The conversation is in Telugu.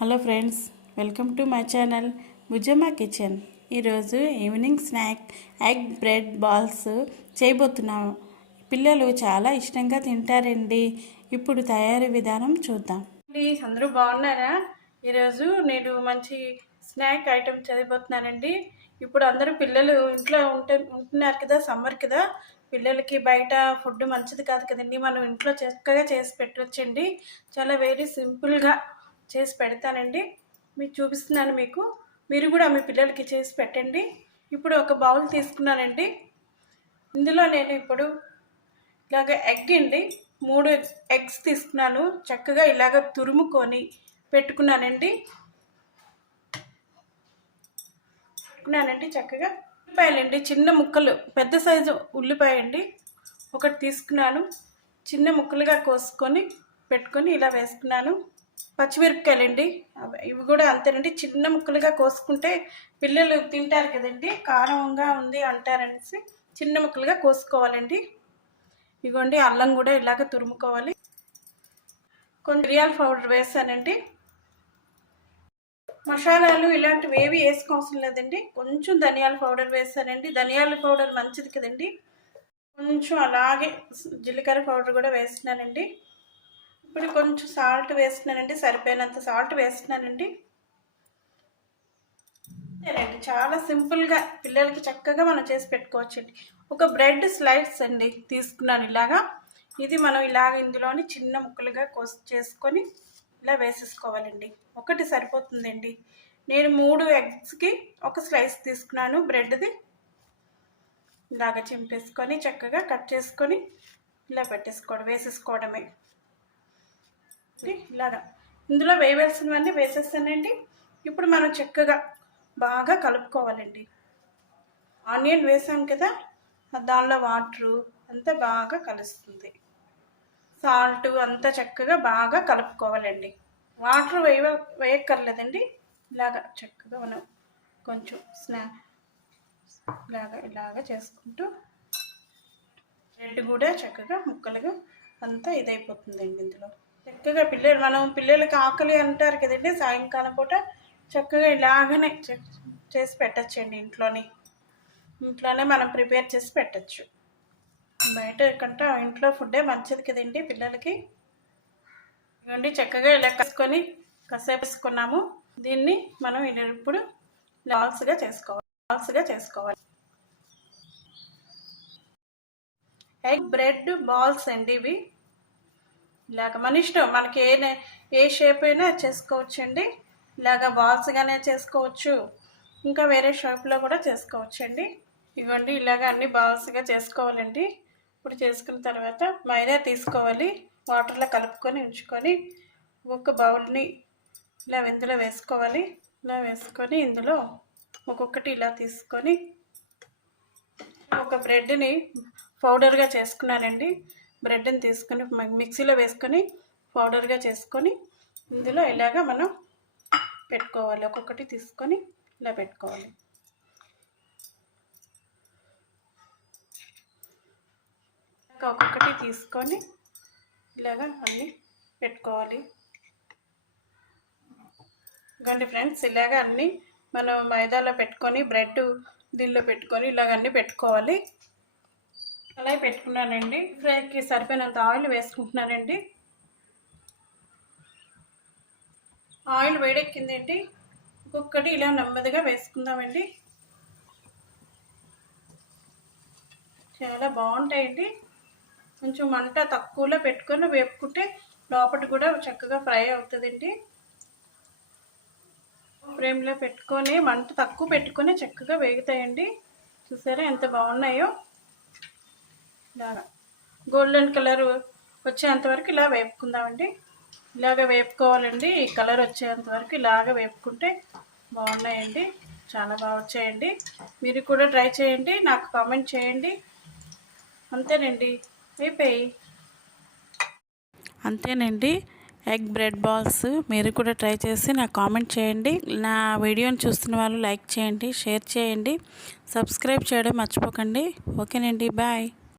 Hello friends, welcome to my channel Bhujamma kitchen. ఈరోజు evening snack egg bread balls చేయబోతున్నాము. పిల్లలు చాలా ఇష్టంగా తింటారండి. ఇప్పుడు తయారీ విధానం చూద్దాం. అందరూ బాగున్నారా? ఈరోజు నేను మంచి స్నాక్ ఐటెం చేయబోతున్నానండి. ఇప్పుడు అందరూ పిల్లలు ఇంట్లో ఉంటున్నారు కదా, సమ్మర్ కదా, పిల్లలకి బయట ఫుడ్ మంచిది కాదు కదండి. మనం ఇంట్లో చక్కగా చేసి పెట్టవచ్చండి. చాలా వెరీ సింపుల్గా చేసి పెడతానండి. మీకు చూపిస్తున్నాను. మీరు కూడా మీ పిల్లలకి చేసి పెట్టండి. ఇప్పుడు ఒక బౌల్ తీసుకున్నానండి. ఇందులో నేను ఇప్పుడు ఇలాగ ఎగ్ అండి 3 ఎగ్స్ తీసుకున్నాను. చక్కగా ఇలాగ తురుముకొని పెట్టుకున్నానండి. చక్కగా ఉల్లిపాయలండి, చిన్న ముక్కలు, పెద్ద సైజు ఉల్లిపాయ అండి ఒకటి తీసుకున్నాను. చిన్న ముక్కలుగా కోసుకొని పెట్టుకొని ఇలా వేసుకున్నాను. పచ్చిమిరపకాయలండి, ఇవి కూడా అంతేనండి. చిన్న ముక్కలుగా కోసుకుంటే పిల్లలు తింటారు కదండి, కారంగా ఉంది అంటారనేసి చిన్న ముక్కలుగా కోసుకోవాలండి. ఇదిగోండి, అల్లం కూడా ఇలాగ తురుముకోవాలి. కొంచెం మిరియాల పౌడర్ వేసానండి. మసాలాలు ఇలాంటివి ఏవి వేసుకోవసరం లేదండి. కొంచెం ధనియాల పౌడర్ వేసానండి. ధనియాల పౌడర్ మంచిది కదండి. కొంచెం అలాగే జీలకర్ర పౌడర్ కూడా వేస్తున్నానండి. ఇప్పుడు కొంచెం సాల్ట్ వేస్తున్నానండి, సరిపోయినంత సాల్ట్ వేస్తున్నానండి. చాలా సింపుల్గా పిల్లలకి చక్కగా మనం చేసి పెట్టుకోవచ్చండి. ఒక బ్రెడ్ స్లైడ్స్ అండి తీసుకున్నాను ఇలాగా. ఇది మనం ఇలాగ ఇందులోని చిన్న ముక్కలుగా చేసుకొని ఇలా వేసేసుకోవాలండి. ఒకటి సరిపోతుందండి. నేను 3 ఎగ్స్కి ఒక స్లైస్ తీసుకున్నాను బ్రెడ్ది. ఇలాగ చింపేసుకొని చక్కగా కట్ చేసుకొని ఇలా వేసేసుకోవడమే. ఇలాగా ఇందులో వేయవలసినవన్నీ వేసేస్తానండి. ఇప్పుడు మనం చక్కగా బాగా కలుపుకోవాలండి. ఆనియన్ వేసాం కదా, దానిలో వాటరు అంతా బాగా కలుస్తుంది. సాల్ట్ అంతా చక్కగా బాగా కలుపుకోవాలండి. వాటర్ వేయక్కర్లేదండి. ఇలాగా చక్కగా మనం కొంచెం ఇలాగా చేసుకుంటూ బ్రెడ్ కూడా చక్కగా ముక్కలుగా అంతా ఇదైపోతుందండి. ఇందులో చక్కగా పిల్లలకి ఆకలి అంటారు కదండి, సాయంకాలం పూట చక్కగా ఇలాగనే చేసి పెట్టచ్చండి. ఇంట్లోనే మనం ప్రిపేర్ చేసి పెట్టచ్చు. బయట కంటే ఇంట్లో ఫుడ్డే మంచిది కదండి పిల్లలకి. ఇవ్వండి, చక్కగా ఇలా కసుకొని కాసేపు వేసుకున్నాము. దీన్ని మనం ఇప్పుడు బాల్స్గా చేసుకోవాలి. ఎగ్ బ్రెడ్ బాల్స్ అండి ఇవి. ఇలాగ మన ఇష్టం, మనకి ఏ షేప్ అయినా చేసుకోవచ్చండి. ఇలాగ బాల్స్గానే చేసుకోవచ్చు, ఇంకా వేరే షేప్లో కూడా చేసుకోవచ్చండి. ఇవ్వండి, ఇలాగ అన్ని బాల్స్గా చేసుకోవాలండి. ఇప్పుడు చేసుకున్న తర్వాత మైదా తీసుకోవాలి. వాటర్లో కలుపుకొని ఉంచుకొని ఒక బౌల్ని ఇలా ఇందులో వేసుకోవాలి. ఇలా వేసుకొని ఇందులో ఒక్కొక్కటి ఇలా తీసుకొని ఒక బ్రెడ్ని పౌడర్గా చేసుకున్నానండి. బ్రెడ్ని తీసుకొని మిక్సీలో వేసుకొని పౌడర్గా చేసుకొని ఇందులో ఇలాగా మనం పెట్టుకోవాలి. ఒక్కొక్కటి తీసుకొని ఇలా పెట్టుకోవాలి. ఒక్కొక్కటి తీసుకొని ఇలాగా అన్నీ పెట్టుకోవాలి. ఇదిగోండి ఫ్రెండ్స్, ఇలాగా అన్నీ మనం మైదాలో పెట్టుకొని బ్రెడ్ దీనిలో పెట్టుకొని ఇలాగ అన్నీ పెట్టుకోవాలి. అలా పెట్టుకున్నానండి. ఫ్రైకి సరిపోయినంత ఆయిల్ వేసుకుంటున్నానండి. ఆయిల్ వేడెక్కిందండి. ఒక్కొక్కటి ఇలా నెమ్మదిగా వేసుకుందామండి. చాలా బాగుంటాయండి. కొంచెం మంట తక్కువలో పెట్టుకొని వేపుకుంటే లోపల కూడా చక్కగా ఫ్రై అవుతుందండి. ఫ్లేమ్లో పెట్టుకొని మంట తక్కువ పెట్టుకొని చక్కగా వేగుతాయండి. చూసారా ఎంత బాగున్నాయో. ఇలాగా గోల్డెన్ కలర్ వచ్చేంతవరకు ఇలా వేపుకుందామండి. ఇలాగ వేపుకోవాలండి. ఈ కలర్ వచ్చేంతవరకు ఇలాగ వేపుకుంటే బాగున్నాయండి. చాలా బాగా వచ్చాయండి. మీరు కూడా ట్రై చేయండి, నాకు కామెంట్ చేయండి. అంతేనండి, ఎగ్ బ్రెడ్ బాల్స్ మీరు కూడా ట్రై చేసి నాకు కామెంట్ చేయండి. నా వీడియోని చూస్తున్న వాళ్ళు లైక్ చేయండి, షేర్ చేయండి, సబ్స్క్రైబ్ చేయడం మర్చిపోకండి. ఓకేనండి, బాయ్.